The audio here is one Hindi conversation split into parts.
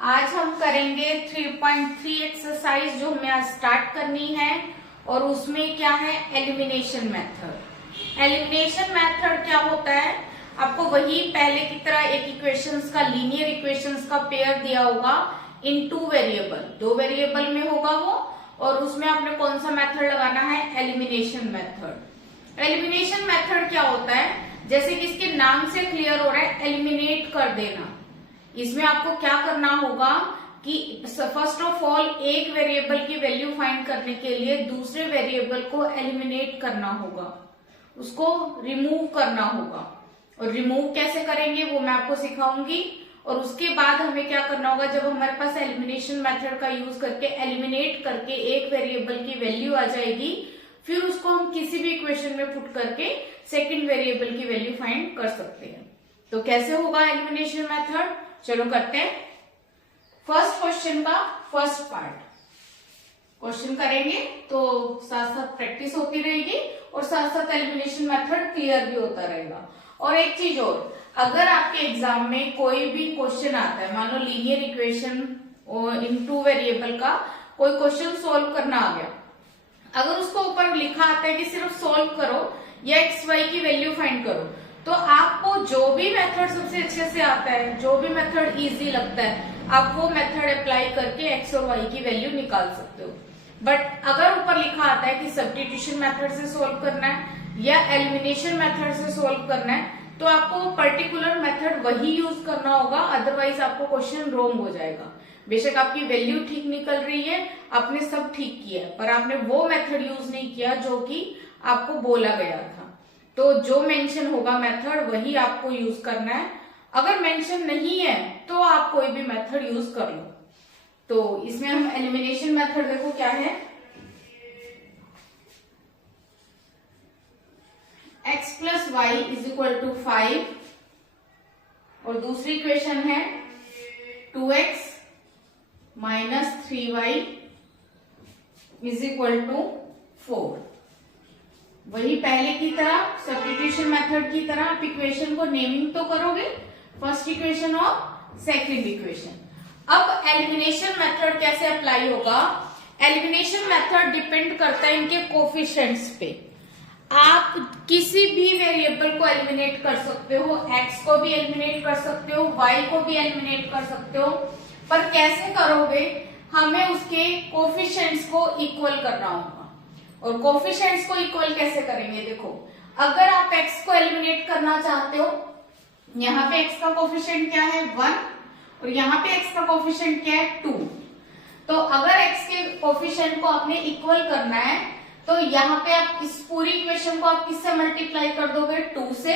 आज हम करेंगे 3.3 एक्सरसाइज जो हमें आज स्टार्ट करनी है और उसमें क्या है एलिमिनेशन मेथड। एलिमिनेशन मेथड क्या होता है, आपको वही पहले की तरह एक इक्वेशंस का लीनियर इक्वेशंस का पेयर दिया होगा इन टू वेरिएबल, दो वेरिएबल में होगा वो, और उसमें आपने कौन सा मेथड लगाना है, एलिमिनेशन मेथड। एलिमिनेशन मेथड क्या होता है, जैसे कि इसके नाम से क्लियर हो रहा है, एलिमिनेट कर देना। इसमें आपको क्या करना होगा कि फर्स्ट ऑफ ऑल एक वेरिएबल की वैल्यू फाइंड करने के लिए दूसरे वेरिएबल को एलिमिनेट करना होगा, उसको रिमूव करना होगा। और रिमूव कैसे करेंगे वो मैं आपको सिखाऊंगी। और उसके बाद हमें क्या करना होगा, जब हमारे पास एलिमिनेशन मेथड का यूज करके एलिमिनेट करके एक वेरिएबल की वैल्यू आ जाएगी, फिर उसको हम किसी भी इक्वेशन में पुट करके सेकंड वेरिएबल की वैल्यू फाइंड कर सकते हैं। तो कैसे होगा एलिमिनेशन मेथड, चलो करते हैं। फर्स्ट क्वेश्चन का फर्स्ट पार्ट क्वेश्चन करेंगे तो साथ साथ प्रैक्टिस होती रहेगी और साथ साथ एलिमिनेशन मेथड क्लियर भी होता रहेगा। और एक चीज और, अगर आपके एग्जाम में कोई भी क्वेश्चन आता है, मान लो linear equation in two variable का कोई क्वेश्चन सोल्व करना आ गया, अगर उसको ऊपर लिखा आता है कि सिर्फ सोल्व करो या एक्स वाई की वैल्यू फाइंड करो, तो आपको जो भी मेथड सबसे अच्छे से आता है, जो भी मेथड इजी लगता है, आप वो मेथड अप्लाई करके एक्स और वाई की वैल्यू निकाल सकते हो। बट अगर ऊपर लिखा आता है कि सब्स्टिट्यूशन मेथड से सोल्व करना है या एलिमिनेशन मेथड से सोल्व करना है, तो आपको पर्टिकुलर मेथड वही यूज करना होगा, अदरवाइज आपको क्वेश्चन रॉन्ग हो जाएगा। बेशक आपकी वैल्यू ठीक निकल रही है, आपने सब ठीक किया है, पर आपने वो मेथड यूज नहीं किया जो कि आपको बोला गया था। तो जो मेंशन होगा मेथड वही आपको यूज करना है। अगर मेंशन नहीं है तो आप कोई भी मेथड यूज कर लो। तो इसमें हम एलिमिनेशन मेथड देखो क्या है, x plus Y is equal to 5 और दूसरी इक्वेशन है 2x minus 3y is equal to 4। वही पहले की तरह सब्स्टिट्यूशन मेथड की तरह आप इक्वेशन को नेमिंग तो करोगे, फर्स्ट इक्वेशन और सेकंड इक्वेशन। अब एलिमिनेशन मेथड कैसे अप्लाई होगा, एलिमिनेशन मेथड डिपेंड करता है इनके कोफिशिएंट्स पे। आप किसी भी वेरिएबल को एलिमिनेट कर सकते हो, x को भी एलिमिनेट कर सकते हो, y को भी एलिमिनेट कर सकते हो, पर कैसे करोगे, हमें उसके कोफिशिएंट्स को इक्वल करना होगा। और कोफिशिएंट्स को इक्वल कैसे करेंगे, देखो अगर आप x को एलिमिनेट करना चाहते हो, यहाँ पे x का कोफिशिएंट क्या है 1 और यहाँ पे x का कोफिशिएंट क्या है 2। तो अगर x के कोफिशिएंट को आपने इक्वल करना है तो यहाँ पे आप इस पूरी इक्वेशन को आप किससे मल्टीप्लाई कर दोगे, 2 से,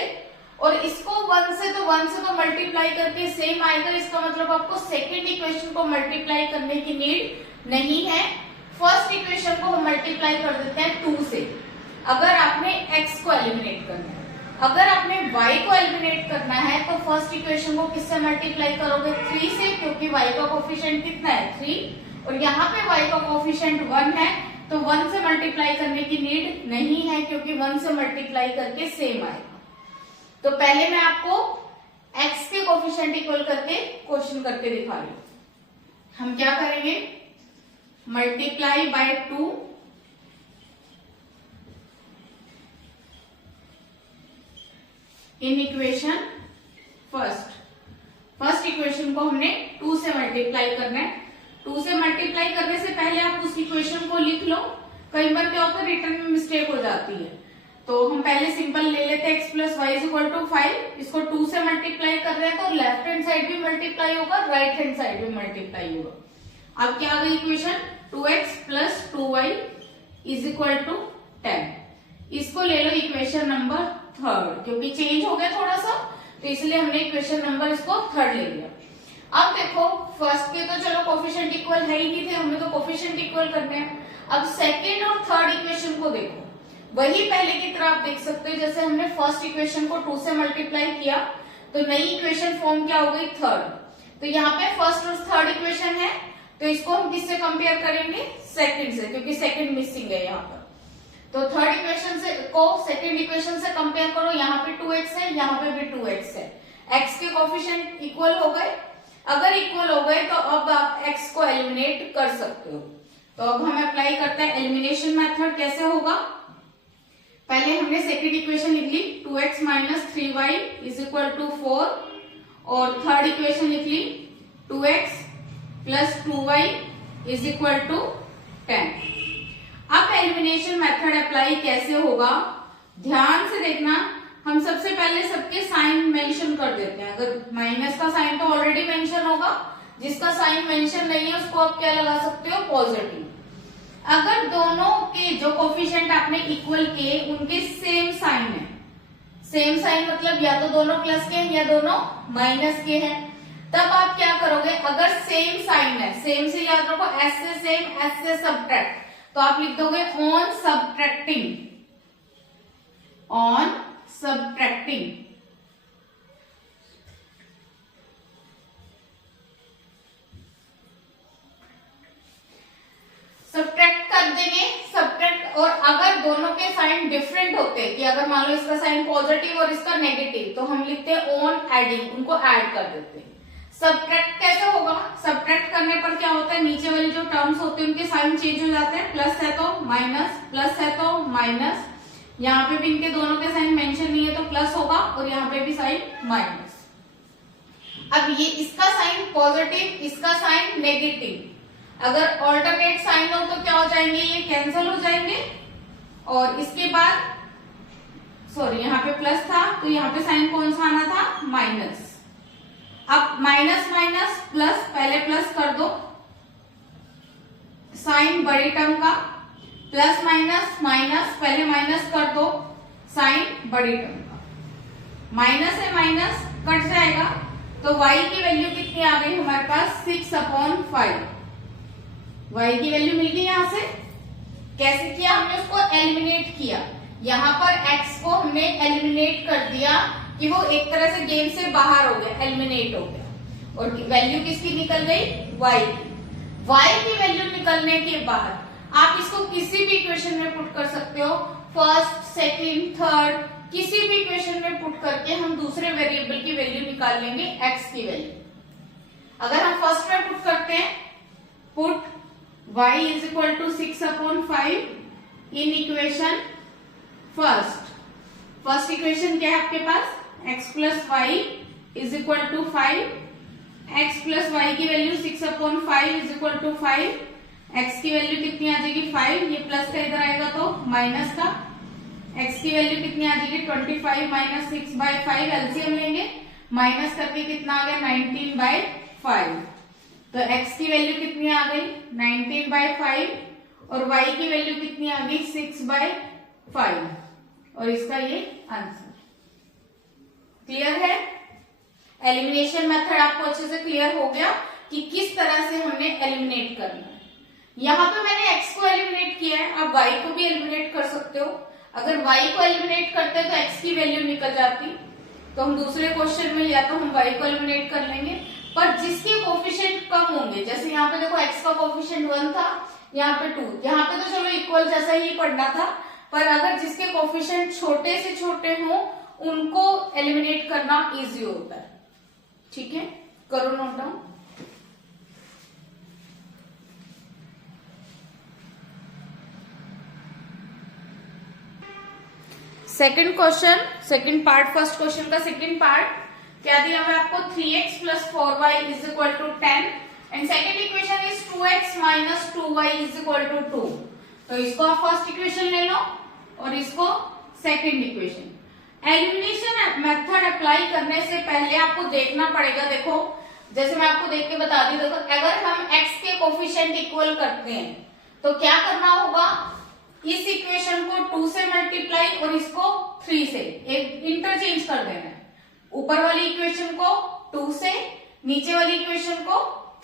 और इसको 1 से तो मल्टीप्लाई करके सेम आएगा। इसका मतलब आपको सेकेंड इक्वेशन को मल्टीप्लाई करने की नीड नहीं है, फर्स्ट इक्वेशन को हम मल्टीप्लाई कर देते हैं 2 से, अगर आपने x को एलिमिनेट करना है। अगर आपने y को एलिमिनेट करना है तो फर्स्ट इक्वेशन को किससे मल्टीप्लाई करोगे, 3 से, क्योंकि y का कोफिशिएंट कितना है 3 और यहाँ पे y का कोफिशिएंट 1 है, तो 1 से मल्टीप्लाई करने की नीड नहीं है क्योंकि 1 से मल्टीप्लाई करके सेम आएगा। तो पहले मैं आपको x के कोफिशिएंट इक्वल करके क्वेश्चन करके दिखा रही हूं। हम क्या करेंगे, multiply by 2 in equation first equation को हमने 2 से मल्टीप्लाई करना है। 2 से मल्टीप्लाई करने से पहले आप उस इक्वेशन को लिख लो, कई बार क्या होता है रिटर्न में मिस्टेक हो जाती है। तो हम पहले सिंपल ले लेते हैं x plus Y is equal to 5, इसको 2 से मल्टीप्लाई कर रहे हैं तो लेफ्ट हैंड साइड भी मल्टीप्लाई होगा, राइट हैंड साइड भी मल्टीप्लाई होगा। अब क्या आ गई equation, 2x plus 2y is equal to 10। इसको ले लो इक्वेशन नंबर थर्ड, क्योंकि चेंज हो गया थोड़ा सा तो इसलिए हमने इक्वेशन नंबर इसको थर्ड ले लिया। अब देखो फर्स्ट के तो चलो कोफिशिएंट इक्वल है ही नहीं थे, हमें तो कोफिशिएंट इक्वल करने हैं। अब सेकेंड और थर्ड इक्वेशन को देखो, वही पहले की तरह आप देख सकते हो, जैसे हमने फर्स्ट इक्वेशन को 2 से मल्टीप्लाई किया तो नई इक्वेशन फॉर्म क्या हो गई, थर्ड। तो यहाँ पे फर्स्ट और थर्ड इक्वेशन है, तो इसको हम किससे कंपेयर करेंगे, सेकंड से, क्योंकि सेकंड मिसिंग है यहाँ पर। तो थर्ड इक्वेशन से को सेकंड इक्वेशन से कंपेयर करो, यहाँ पे 2x है, यहाँ पे भी 2x है, x के कोफिशिएंट इक्वल हो गए। अगर इक्वल हो गए तो अब आप x को एलिमिनेट कर सकते हो। तो अब हम अप्लाई करते हैं एलिमिनेशन मेथड। कैसे होगा, पहले हमने सेकेंड इक्वेशन लिख ली 2x minus 3y is equal to 4 और थर्ड इक्वेशन लिख ली 2x plus 2y is equal to 10। अब एलिमिनेशन मेथड अप्लाई कैसे होगा, ध्यान से देखना। हम सबसे पहले सबके साइन मेंशन कर देते हैं। अगर माइनस का साइन तो ऑलरेडी मेंशन होगा, जिसका साइन मेंशन नहीं है उसको आप क्या लगा सकते हो, पॉजिटिव। अगर दोनों के जो कोफिशिएंट आपने इक्वल किए उनके सेम साइन है, सेम साइन मतलब या तो दोनों प्लस के हैं या दोनों माइनस के हैं, तब आप क्या करोगे, अगर सेम साइन है, सेम से याद रखो, एस से सेम, एस से सबट्रैक्ट, तो आप लिख दोगे on subtracting, on subtracting. Subtract कर देंगे, सबट्रैक्ट। और अगर दोनों के साइन डिफरेंट होते कि अगर मान लो इसका साइन पॉजिटिव और इसका नेगेटिव, तो हम लिखते हैं ऑन एडिंग, उनको ऐड कर देते हैं। सबट्रैक्ट कैसे होगा, सबट्रैक्ट करने पर क्या होता है, नीचे वाली जो टर्म्स होते हैं उनके साइन चेंज हो जाते हैं, प्लस है तो माइनस, प्लस है तो माइनस, यहाँ पे भी इनके दोनों के साइन मेंशन नहीं है तो प्लस होगा और यहाँ पे भी साइन माइनस। अब ये इसका साइन पॉजिटिव, इसका साइन नेगेटिव, अगर ऑल्टरनेट साइन हो तो क्या हो जाएंगे, ये कैंसिल हो जाएंगे। और इसके बाद सॉरी यहाँ पे प्लस था तो यहाँ पे साइन कौन सा आना था, माइनस। अब माइनस माइनस प्लस, पहले प्लस कर दो साइन बड़ी टर्म का, प्लस माइनस माइनस, पहले माइनस कर दो साइन बड़ी टर्म का, माइनस है माइनस कट जाएगा तो y की वैल्यू कितनी आ गई हमारे पास, 6/5। y की वैल्यू मिल गई यहां से। कैसे किया, हमने उसको एलिमिनेट किया, यहां पर x को हमने एलिमिनेट कर दिया कि वो एक तरह से गेम से बाहर हो गया, एलिमिनेट हो गया। और वैल्यू किसकी निकल गई, y की। y की वैल्यू निकलने के बाद आप इसको किसी भी इक्वेशन में पुट कर सकते हो, फर्स्ट, सेकंड, थर्ड, किसी भी इक्वेशन में पुट करके हम दूसरे वेरिएबल की वैल्यू निकाल लेंगे, x की वैल्यू। अगर हम फर्स्ट में पुट करते हैं, put y is equal to 6/5 in equation first. First equation क्या है आपके पास, x plus Y is equal to 5, x plus y की value 6/5 is equal to 5, x की वैल्यू कितनी आ जाएगी 5, ये प्लस का इधर आएगा तो माइनस का, x की वैल्यू कितनी आ जाएगी 25 माइनस 6/5, एलसीएम लेंगे, माइनस करके कितना आ गया 19/5। तो x की वैल्यू कितनी आ गई 19/5 और y की वैल्यू कितनी आ गई 6/5 और इसका ये आंसर। क्लियर है, एलिमिनेशन मेथड आपको अच्छे से क्लियर हो गया कि किस तरह से हमने एलिमिनेट करना है। यहाँ पे मैंने x को एलिमिनेट किया है, आप y को भी एलिमिनेट कर सकते हो। अगर y को एलिमिनेट करते तो x की वैल्यू निकल जाती, तो हम दूसरे क्वेश्चन में या तो हम y को एलिमिनेट कर लेंगे, पर जिसके कोफिशिएंट कम होंगे, जैसे यहाँ पे देखो x का कोफिशिएंट 1 था, यहाँ पे 2, यहाँ पे तो चलो इक्वल जैसा ही पढ़ना था, पर अगर जिसके कोफिशिएंट छोटे से छोटे हों उनको एलिमिनेट करना इजी होता है। ठीक है, करो note down. Second question, second part, first question का सेकंड पार्ट क्या दिया है आपको, 3x plus 4y is equal to 10 and second equation is 2x minus 2y is equal to 2। तो इसको आप फर्स्ट इक्वेशन ले लो और इसको second equation. Elimination method apply करने से पहले आपको देखना पड़ेगा, देखो जैसे मैं आपको देख के बता दी, देखो अगर हम x के कोफिशिएंट इक्वल करते हैं तो क्या करना होगा, इस इक्वेशन को 2 से मल्टीप्लाई और इसको 3 से इंटरचेंज कर देना है। ऊपर वाली इक्वेशन को 2 से, नीचे वाली इक्वेशन को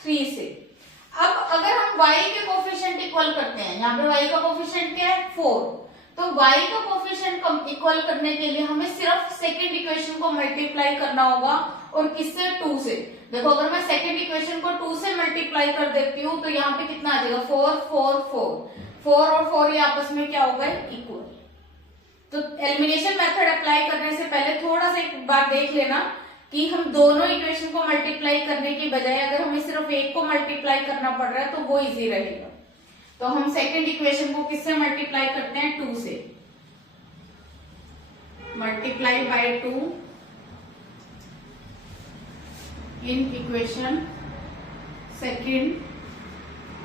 3 से। अब अगर हम y के कोफिशिएंट इक्वल करते हैं, यहाँ पे y का कोफिशिएंट क्या है 4, तो y का कोफिशिएंट इक्वल करने के लिए हमें सिर्फ सेकंड इक्वेशन को मल्टीप्लाई करना होगा और किससे 2 से। देखो अगर मैं सेकंड इक्वेशन को 2 से मल्टीप्लाई कर देती हूँ तो यहाँ पे कितना आ जाएगा 4 4 4 4 और 4 ये आपस में क्या हो गए इक्वल। तो एलिमिनेशन मेथड अप्लाई करने से पहले थोड़ा सा एक बार देख लेना कि हम दोनों इक्वेशन को मल्टीप्लाई करने की बजाय अगर हमें सिर्फ एक को मल्टीप्लाई करना पड़ रहा है तो वो इजी रहेगा। तो हम सेकंड इक्वेशन को किससे मल्टीप्लाई करते हैं? 2 से। Multiply by 2 in equation second.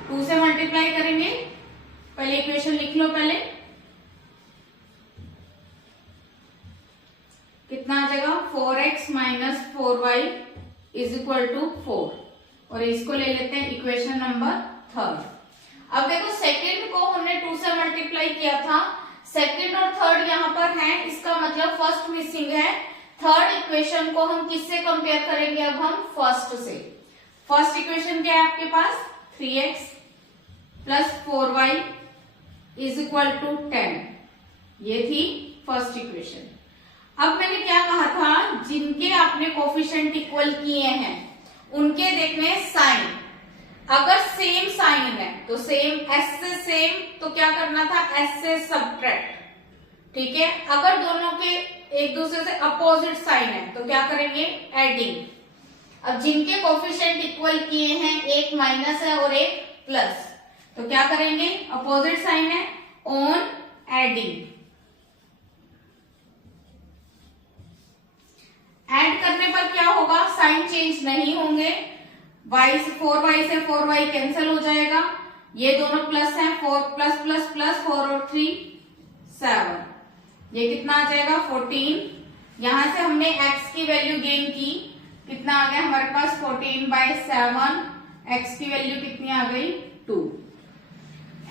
2 से मल्टीप्लाई करेंगे, पहले इक्वेशन लिख लो। पहले कितना आ जाएगा? 4x minus 4y is equal to 4, और इसको ले लेते हैं इक्वेशन नंबर थर्ड। अब देखो सेकंड को हमने 2 से मल्टीप्लाई किया था, सेकंड और थर्ड यहाँ पर है, इसका मतलब फर्स्ट मिसिंग है। थर्ड इक्वेशन को हम किससे कंपेयर करेंगे? अब हम फर्स्ट से। फर्स्ट इक्वेशन क्या है आपके पास? 3x plus 4y is equal to 10, ये थी फर्स्ट इक्वेशन। अब मैंने क्या कहा था? जिनके आपने कोफिशिएंट इक्वल किए हैं उनके देखने साइन। अगर सेम साइन है तो सेम, एस से सेम तो क्या करना था? एस से सब्ट्रैक्ट, ठीक है। अगर दोनों के एक दूसरे से अपोजिट साइन है तो क्या करेंगे? एडिंग। अब जिनके कोफिशिएंट इक्वल किए हैं, एक माइनस है और एक प्लस, तो क्या करेंगे? अपोजिट साइन है, ऑन एडिंग। ऐड करने पर क्या होगा? साइन चेंज नहीं होंगे। y से 4y से 4y कैंसिल हो जाएगा, ये दोनों प्लस हैं, 4 प्लस प्लस प्लस 4 और 3 7, ये कितना आ जाएगा? 14। यहां से हमने x की वैल्यू गेन की, कितना आ गया हमारे पास? 14/7। x की वैल्यू कितनी आ गई? 2।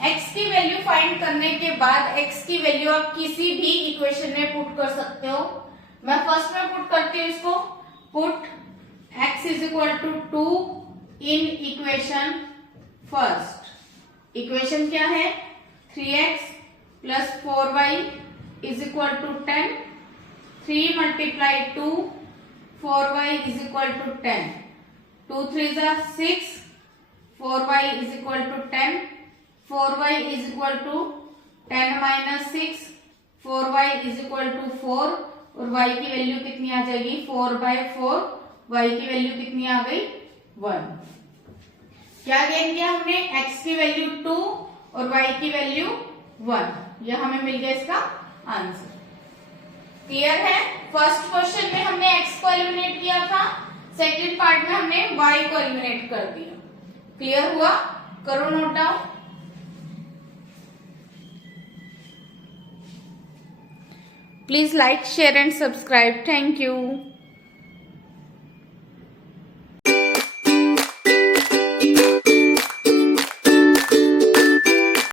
x की वैल्यू फाइंड करने के बाद x की वैल्यू आप किसी भी इक्वेशन में पुट कर सकते हो। मैं फर्स्ट में पुट करती हूँ इसको। Put x is equal to 2 in equation first. Equation क्या है? 3x plus 4y is equal to 10। 3 multiply 2, 4y is equal to 10। 2 3 6, 4y is equal to 10। 4y is equal to 10 minus 6, 4y is equal to 4, और y की वैल्यू कितनी आ जाएगी? 4/4। y की वैल्यू कितनी आ गई? 1। क्या गेन किया हमने? x की वैल्यू 2 और y की वैल्यू 1। यह हमें मिल गया इसका आंसर। क्लियर है? फर्स्ट क्वेश्चन में हमने x को एलिमिनेट किया था, सेकंड पार्ट में हमने y को एलिमिनेट कर दिया। क्लियर हुआ? करो note down. Please like, share and subscribe. Thank you.